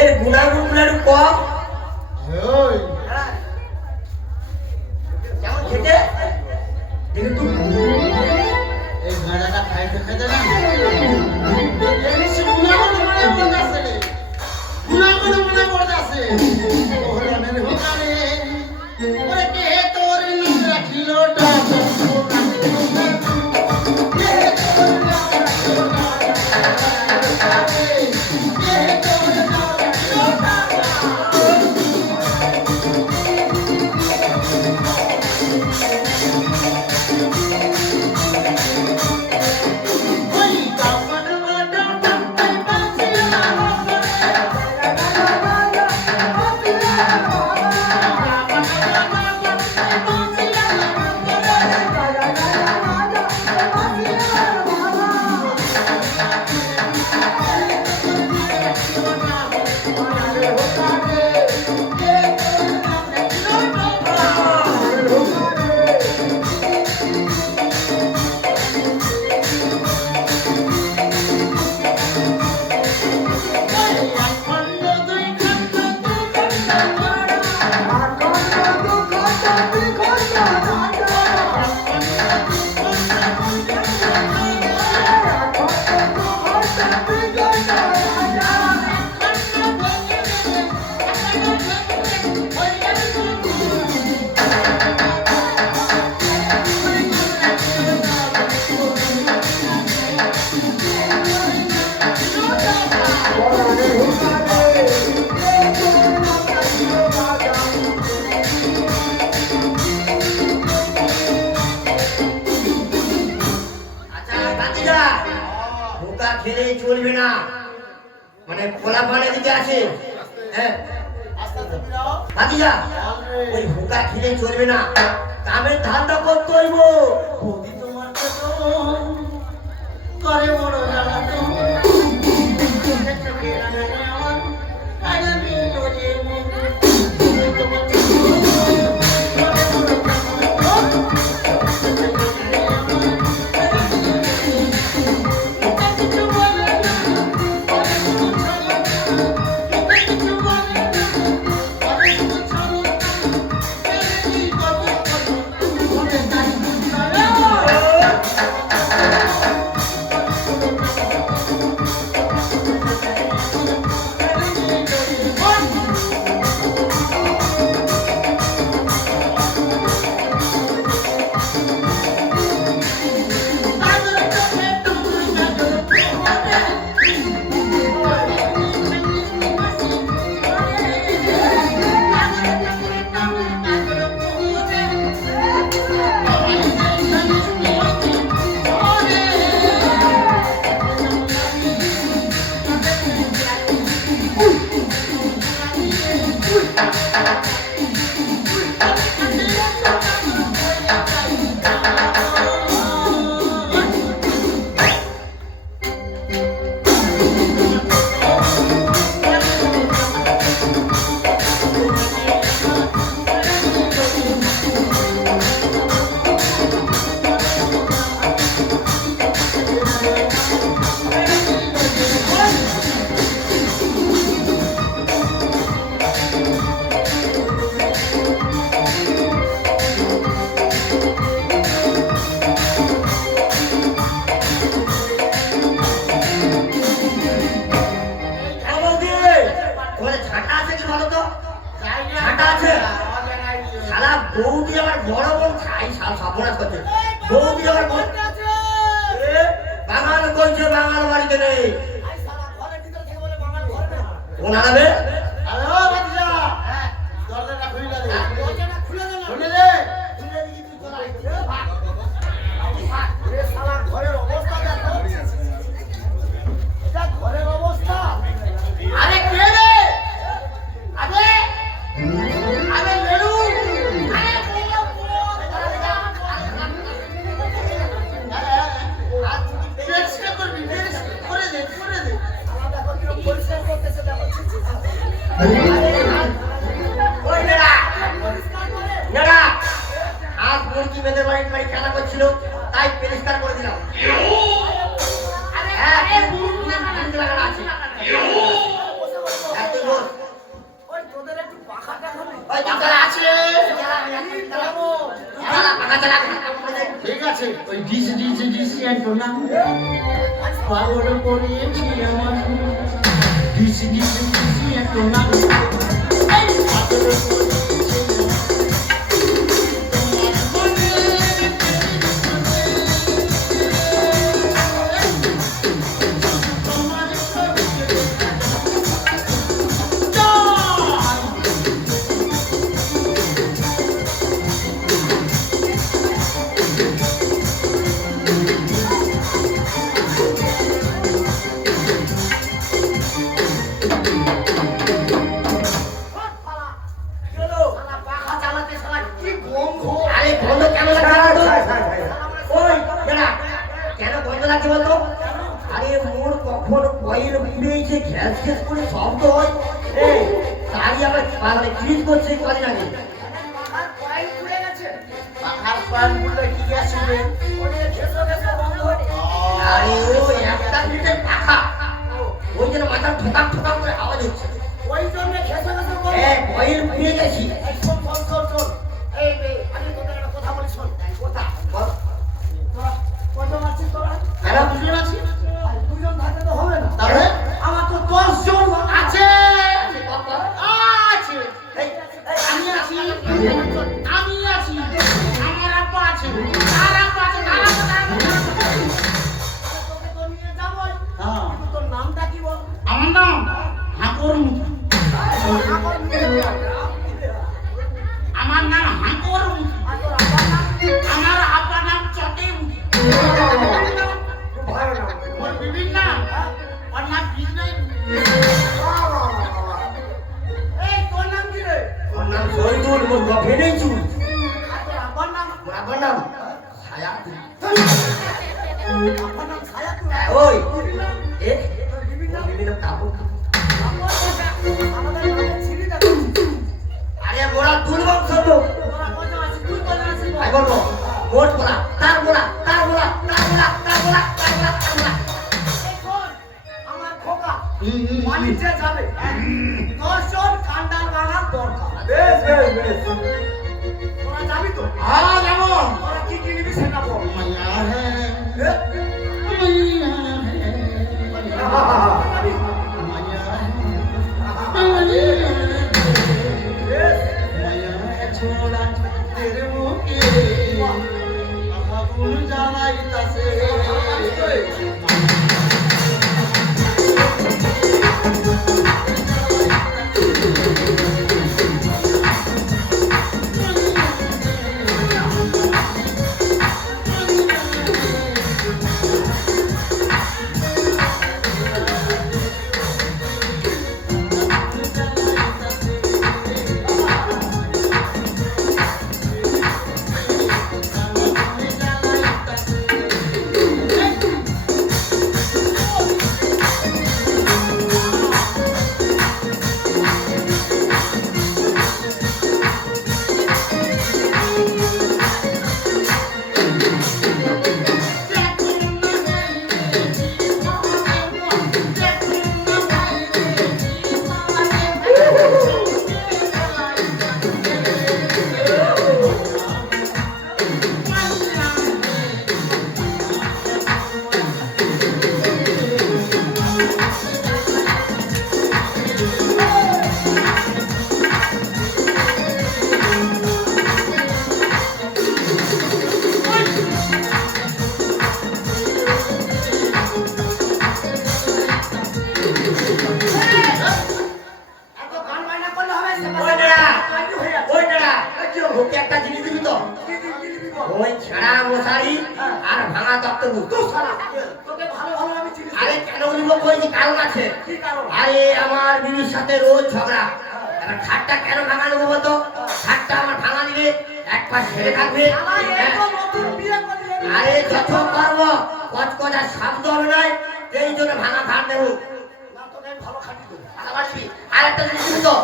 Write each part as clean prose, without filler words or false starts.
এর গুণাগুণগুলো একটু কম। কেমন খেতে দেখে তুই এই গাড়াটা খাইতে খেতে না গুণাগুণ মনে পড়তেছে ওহরানের হোকারে ওরে কে তোর নাম রাখিল ডাটা খেলে চলবে না, মানে খোলা পাড়ে দিকে আছে। হ্যাঁ ওই হুকা খেলে চলবে না, কামের ধান্দা করতে হইব। তোমার করে বড় জ্বালা তো বৌদি আমার বড় বোন খাই সাপোরাত করছে। বৌদি আমার বাঙাল কইছে, বাঙাল বাড়িতে নেই। কোন আনাবে? খেলা করছিল তাই পরিষ্কার করে দিলাম। পাগল করিয়েছি আমার ডিসি ডিসি ডিসি এত না এই পাগল করিয়েছি তোমার আরে বন্ধ কেন লাগছে ওই কেন বন্ধ লাগছে বলতো? আরে মোর কখন কয়েল উড়েছে গ্যাস গ্যাস করে শব্দ হয় এই তারই আবার মানে ক্লিক করছে কদিন আগে। পাখার পান বলে কি আসবে আরে ওই একটা মিনিটের পাখা ওই জন্য মাথা ঠোকাক ঠোকাক করে আওয়াজ হচ্ছে। ওই জন্য খেসে খেসে হ্যাঁ কয়েল উড়ে গেছি। এই আমি তোদের একটা কথা বলি শোন কথা বল কজন আছিস তোরা কেন? দুজন আছি দুজন থাকলে তো হবে না তাহলে আমার তো 10 জন আছে আছে আমি আছি আমি আছি আমার আব্বা আছে তার আব্বা আছে তার আব্বা তোকে তো নিয়ে যাবই হ্যাঁ তোর নামটা কি বল আমার নাম হাঁকর মুখী আমার নাম হাঁকর মুখী আমার আব্বার নাম চটে মুখী ওর বিবির নাম ওর নাম বিজয় এই তোর নাম কি রে ওর নাম শহীদুল, মোর গফে নেই চুল। আর তোর আব্বার নাম মোর আব্বার নাম ছায়াতুল। আব্বার নাম ছায়াতুল ওই এ তোর বিবির নাম বিভিন্ন কাপড় আমাদের নামে ছিড়িটা আরে মোরা দুর্বংশ লোক। তোরা কজন আছিস তুই কজন আছিস আমি বলবো মোট বলা তার বলা তার বলা তার বলা তার বলা তার বলা তার বলা। এই শোন, আমার খোকা বাণিজ্যে যাবে 10 জন কান্ডাল বানার দরকার বেশ বেশ বেশ। তোরা যাবি তো হ্যাঁ যেমন তোরা কি কি নিবি সেটা বল মায়া হে छोड़ा तेरे मुके आगुन জ্বালাইতাছে ওকে একটা জিনিস দিবি তো, ওই ছেঁড়া মশারি আর ভাঙা তক্তপোষ। তোকে ভালো ভালো আমি চিনি। আরে কেন বলবো কইছি, কারণ আছে। কি কারণ? আরে আমার বিবির সাথে রোজ ঝগড়া। এবার খাটটা কেন ভাঙা নেবো বলতো? খাটটা আমার ভাঙা দিলে এক পাশ ছেড়ে থাকবে। আরে যত করব কচকচ আর শব্দ হবে না, এই জন্য ভাঙা খাট নেবো। আর একটা জিনিস দিবি তো,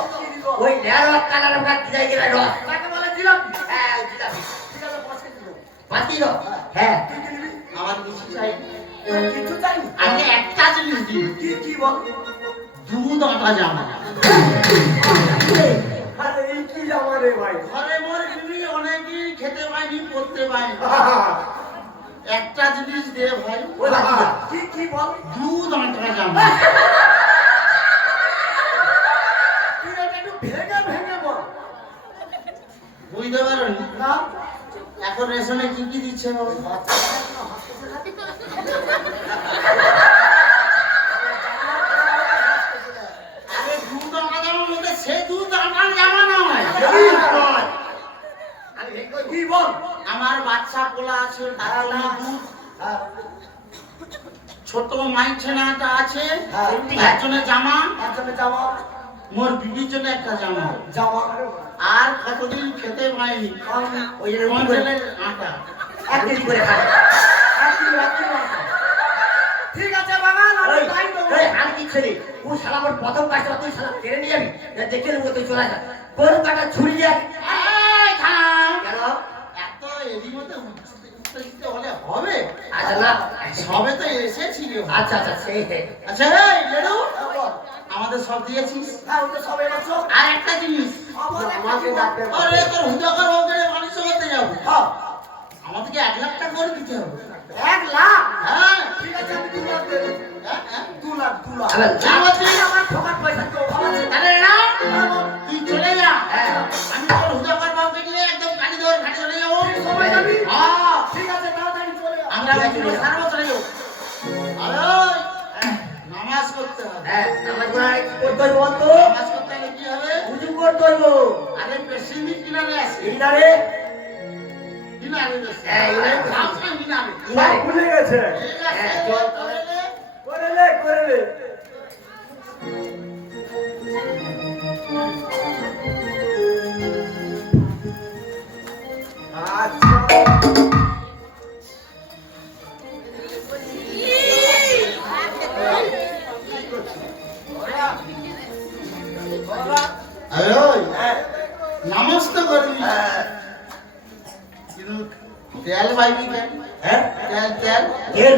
ওই লেয়ার কালার ভাত দিলাই গেলে রস। হ্যাঁ ওই জিলাপি 5 কিলো। হ্যাঁ আমার কিছু চাই কিছু চাই আমি একটা জিনিস দিই কি বল দুধ আটা জামা আরে এই কি জামা রে ভাই ঘরে মোর বিবি অনেকই খেতে পাইনি পড়তে পাইনি একটা জিনিস দে ভাই। ওই বাচ্চা কি বল? দুধ আটা জামা। তুই এটা একটু ভেঙে ভেঙে বল। বুঝতে পারোনি? না এখন রেশনে কি কি দিচ্ছে বাবু? আরে দুধ আটা জামার মধ্যে সে দুধ আটা জামা নয়। আমি দেখবো কি বল? আমার বাচ্চা পোলা আছে তার জন্য দুধ, হ্যাঁ, ছোট মাইছেনাটা আছে হ্যাঁ। তার জন্য জামা, একজনে জামা মোর বিবির জন্য একটা জামা। জামা আর কতদিন খেতে পাইনি ওই জন্য রুটি করে কন্ট্রোলের আটা। এক কেজি করে খাবে। ঠিক আছে বাগান আমি ওই, তাই দেবো। ওই, আর কিচ্ছু নেই। তুই শালা আমার প্রথম কাজটা তুই শালা কেড়ে নিয়ে যাবি। দেখে নেবো তুই চলে যা। গরু কাটা ছুরি যায়। এই খারাপ! কেন? এত এরই মধ্যে উত্তেজিত হলে হবে? আচ্ছা না। সবে তো এসেছি রে। আচ্ছা আচ্ছা সেই আচ্ছা এই লেডু, আমাদের সব দিয়েছিস। হ্যাঁ, ওই তো সবাই বলছো। আর একটা জিনিস, আমার আমাকে ডাকতে হবে। আরে তোর হুদাকার ওখানে বাণিজ্য করতে যাবো, হ্যাঁ, আমাদেরকে 1 লাখ টাকা করে দিতে হবে। 1 লাখ। হ্যাঁ ঠিক আছে আমি 2 লাখ দেব। হ্যাঁ, হ্যাঁ। 2 লাখ 2 লাখ। আবার আমার ঠকার পয়সা তো অভাব আছে। তাহলে না, হ্যাঁ, বল। তুই চলে যা। হ্যাঁ। আমি তোর হুদাকার বাবুকে নিয়ে একদম গাড়ি ধরে ঘাটে চলে যাবো। সবাই যাবি? হ্যাঁ, ঠিক আছে তাড়াতাড়ি চলে আয়। আমরা ওইগুলো সারবো চলে যাবো। আরে ওই, নামাজ করতে হবে। হ্যাঁ, নামাজ পড়া কি করতে হইব বলতো? নামাজ করতে হলে কি হবে? উজু করতে হইব। আরে পেশেন্ট কিনারে আছে। ইনারে কিনারে আছে। হ্যাঁ, কিনারে। সামনে কিনারে। ইনারে ভুলে গেছে। ঠিক আছে, হ্যাঁ, জল করে নে। করে লে করে লে। আচ্ছা আরে ওই, নামাজ তো করবি, হ্যাঁ, কিন্তু তেল পাইবি কেন? হ্যাঁ, তেল তেল তেল।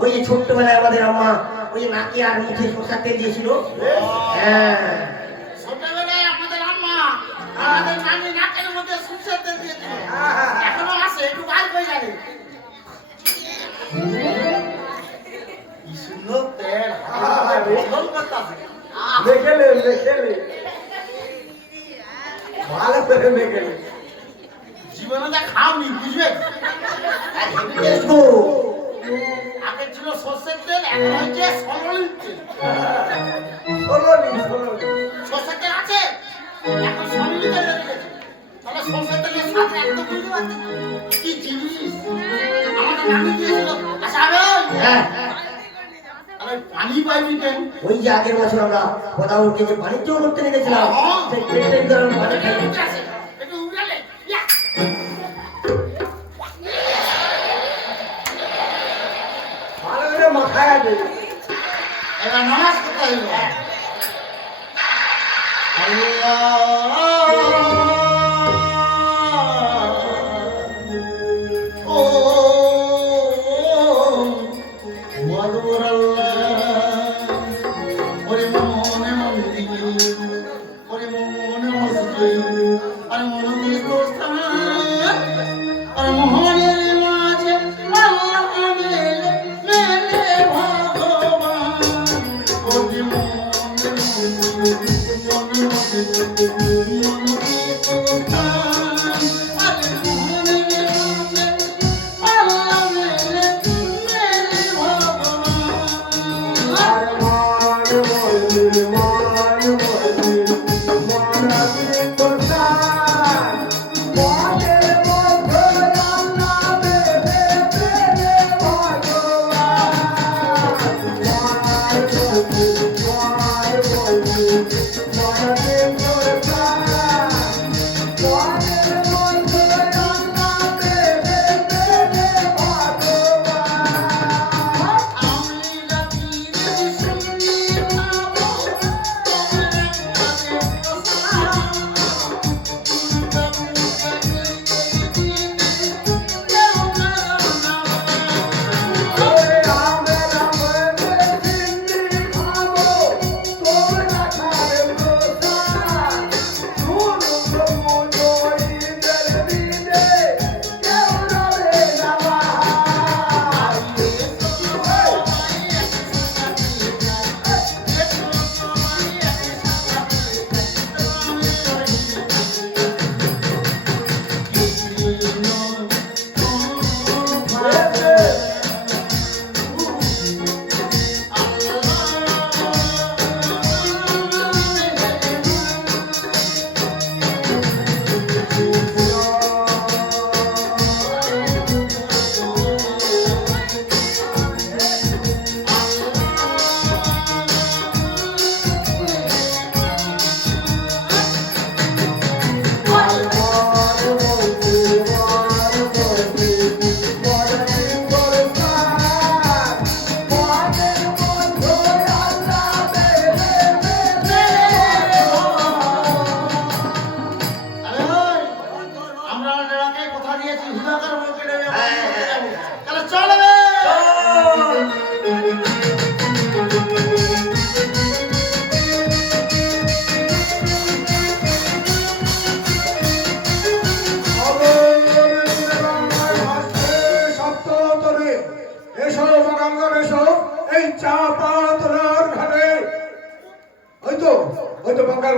ওই যে ছোট্টবেলায় আমাদের আম্মা ওই যে নাকে আর মুখে সরষার তেল দিয়েছিল। হ্যাঁ, ছোটবেলায় আমাদের আম্মা আমাদের নানি নাকের মধ্যে সরষের তেল দিয়েছিল। এখনো আছে, একটু বার করে যাবে। কি সুন্দর তেল, বল করতাছে। আহ, মেখেলে মেখেলে ভালো করে মেখেলে। জীবনে তা খাওনি, বুঝবে? আর হেভি টেস্ট গো। আগে ছিল সরষের তেল, এখন হচ্ছে সরল তেল। ষোলোনি সরষের তেল আছে, এখন সরল তেল বেরিয়ে গেছে। তাহলে সরষের তেলের স্বাদ একদম বুঝতে পারছি না। কি জিনিস আমাদের নানি দিয়েছিল। আচ্ছা আবে ওই, হ্যাঁ, আরে পানি পাইবি কেন? ওই যে আগের বছর আমরা কোথাওকে যে বাণিজ্য অনুষ্ঠানে গেছিলাম সেই পেটের গরম পানি খাই। একটু উড়ালে, ইয়া। ভালো করে মাথায় দে। এবার নামাজ করতে হইব। ও ওয়াদুর আল্লাহ, ওরে মনে মন্দির, ওরে মনে মসজিদ, আর মনে তীর্থস্থান, আর মোহনের মাঝে আল্লাহ মেলে মেলে ভগবান। ওরে মনে মন্দির, মনে মসজিদ, মনে তীর্থস্থান, আর মোহনের মাঝে আল্লাহ মেলে মেলে ভগবান। আর মান মন্দির মান মন্দির মনাতে কোথায় মনের মধ্যে রান্না দেবে প্রেমে ভগবান। মান মন্দির মনাতে কোথায় মনের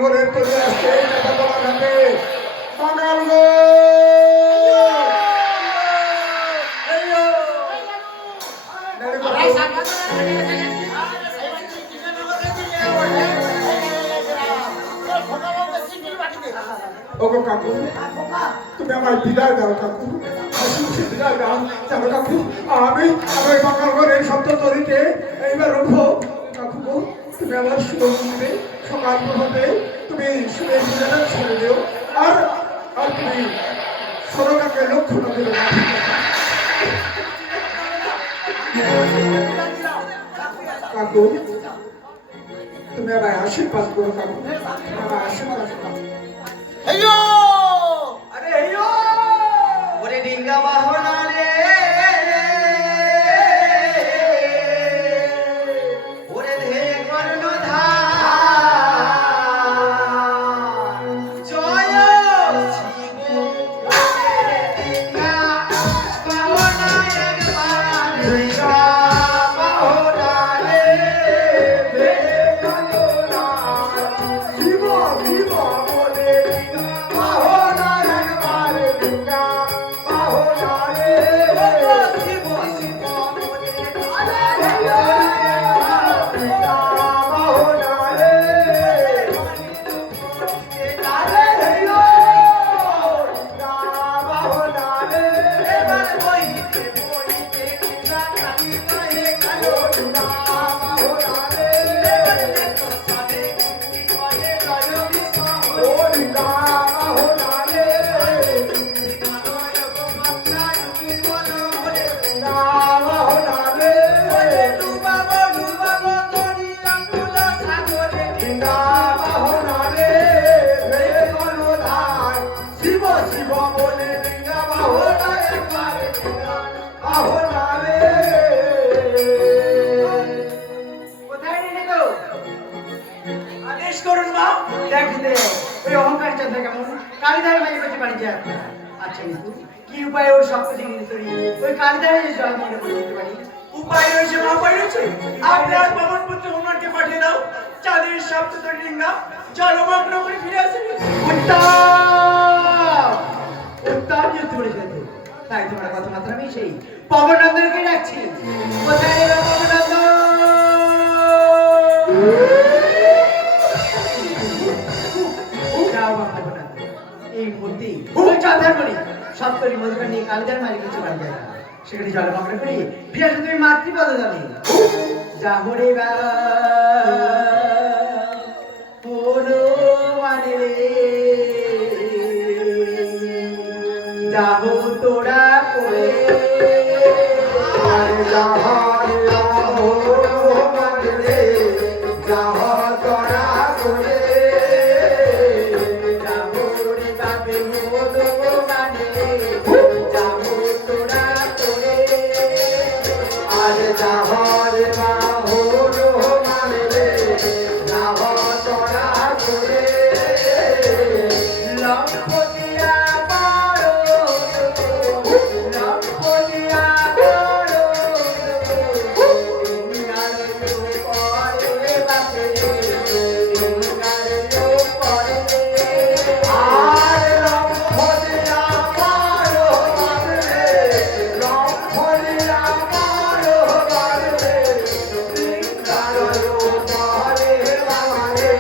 ঘরের তৈরি আসছে বাঙাল গো ওগো কাকু তুমি আমার বিদায় দাও কাকু বিদায় দাও জানো কাকু আমি আমার বাঙাল ঘরের শব্দ তরিতে এইবার উঠবো কাকু গো তুমি আমার শুভে সকাল প্রভাতে তুমি শুনে বিদায় ছেড়ে দিও আর আর তুমি সরকারকে লক্ষ্য না দেবে কাকু তুমি আমার আশীর্বাদ করো কাকু আমার আশীর্বাদ করো হেইয়ো আরে হেইয়ো ওরে ডিঙ্গা বাহনা রে ওরে ধে কর্ণধার জয় শিব ডিঙ্গা বাহনা একবার ডিঙ্গা বাহনা রে শিব শিব বলে বাহনার একবার ডিঙ্গা বাহনারে শিব শিব বলে বাহনারে আরে হেইয়ো বাহনারে এবার বইতে বইতে ডিঙ্গা কাটি গায়ে কালো বাহনারে তো সাদে কি করে জয় বিষ্ণু ও ডিঙ্গা বাহনারে বাহনারে ডিঙ্গা বাহনারে রে গণধার শিব শিব বলে ডিঙ্গা বাহনা একবার ডিঙ্গা বাহনারে কোথায় নিয়ে গো? আদেশ করুন মা। দেখতে ওই অহংকার চাঁদা কেমন কালিদার মাঝে পেতে পারি যায়। আচ্ছা কিন্তু কি উপায় ওর সব কিছু নিয়ে তৈরি ওই কালিদারে যে জল মনে করে দিতে পারি উপায় রয়েছে মা উপায় রয়েছে আপনার বামন পুত্র হুমানকে পাঠিয়ে দাও চাঁদের সপ্তত ডিঙ্গা জলমগ্ন করে ফিরে আসবে উত্তম উত্তম যুদ্ধ করে ফেলতে তাই তোমরা কথাবার্তা আমি সেই পবনন্দনকে ডাকছি কোথায় গেল পবনন্দন যাও বাবা পবনন্দন এই মুহূর্তে ওই চাঁদার বলি সপ্তরী মধুকার নিয়ে কালিদার মাঝে কিছু বাড়ি যায় সেখানে জলমগ্ন করে ফিরে আসবে তুমি মাতৃপদ জানি যাবো রে বাবা ওরো মানে রে যাবো তোরা করে আর যাহার যাহো মানে যাহ তোরা করে যাবো রে বাবে ওরো মানে যাবো তোরা করে আর যাহার বাহর মানে যাহ তোরা করে লম্পদিয়া পারো লম্পদিয়া পারো ইঙ্গারো পরে বাপে ইঙ্গারো পরে আর রম্ভদিয়া মারো মানে রম্ভদিয়া মারো মানে সিংহারো পরে মানে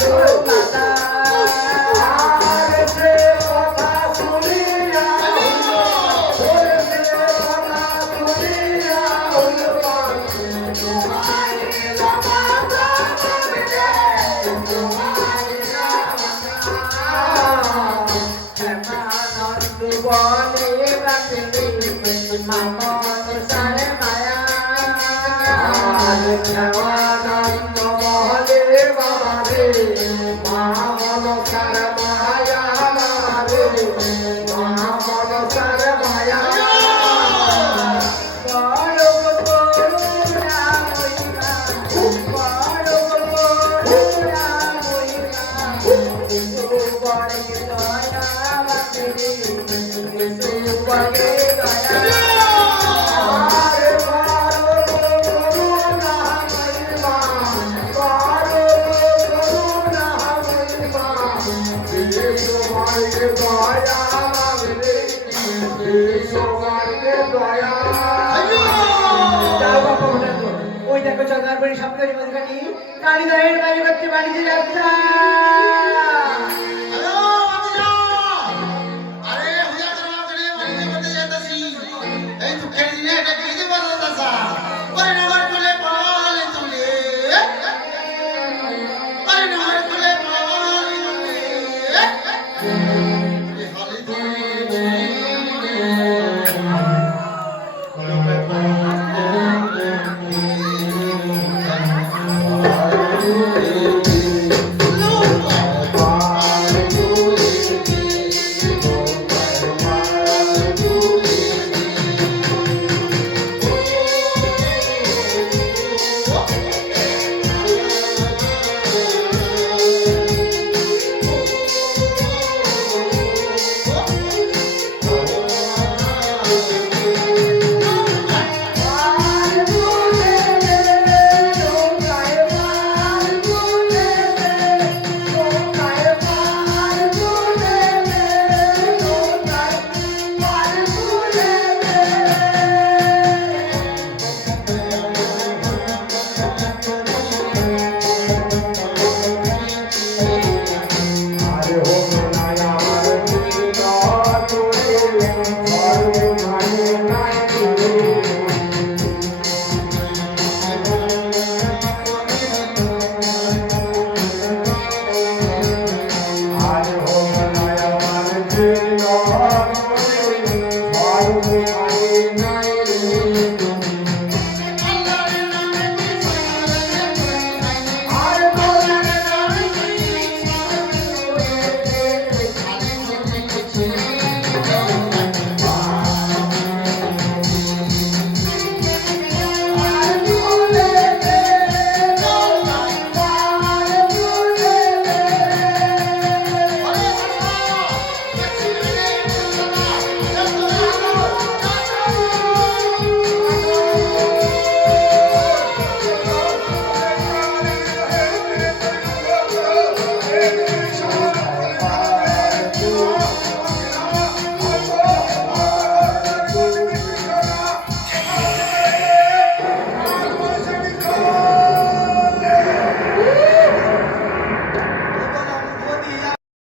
গো মাতা আর সে কথা শুনিয়া ওরে সে কথা শুনিয়া হনুমান তোমায় লামাতা বলে হেমানন্দ বনে রাখলি মামন সারে মায়া দেবানন্দ মহলে বাবা রে মা মনসার মায়া বাবা রে মা মনসার মায়া বড় করুণা মহিমা বড় করুণা মহিমা বড় দয়া বাতিলি বড় দয়া আরে বারো করুণা মহিমা বারো করুণা মহিমা বিশ্বমার্গে দয়া রে বিশ্বমার্গে দয়া যাও বাবা ওটা তো ওই দেখো চন্দ্রবাড়ি সপ্তাহের মধ্যখানি কালীদাহের বাড়ি করতে বাড়িতে যাত্রা